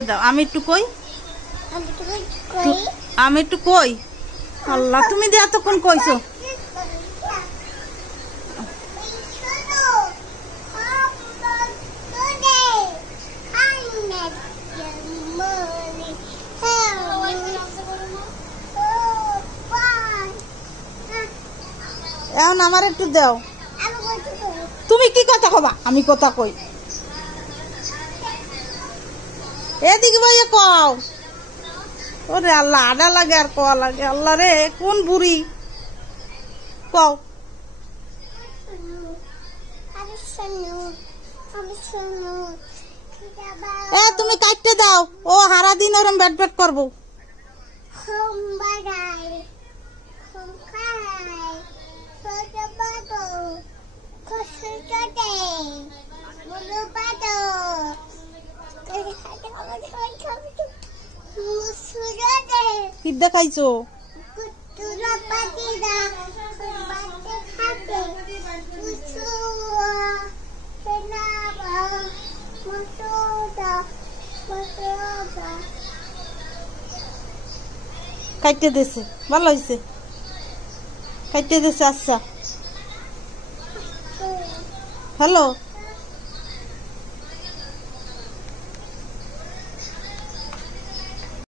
দাও আমি একটু কই আমি একটু কই আল্লাহ তুমি যে এতক্ষণ কইছো এখন আমার একটু দাও তুমি কি কথা কবা আমি কথা কই এদিকে ভাইয়া কও ওরে আল্লাহ আডা লাগে আর কয়া লাগে আল্লাহ রে কোন বুড়ি কও এ তুমি কাটতে দাও ও হারা দিন ওরম ব্যাট ব্যাট করবো কি দেখাইছো কাটতে দিছে ভালো হয়েছে কাটতে দিছে আচ্ছা হ্যালো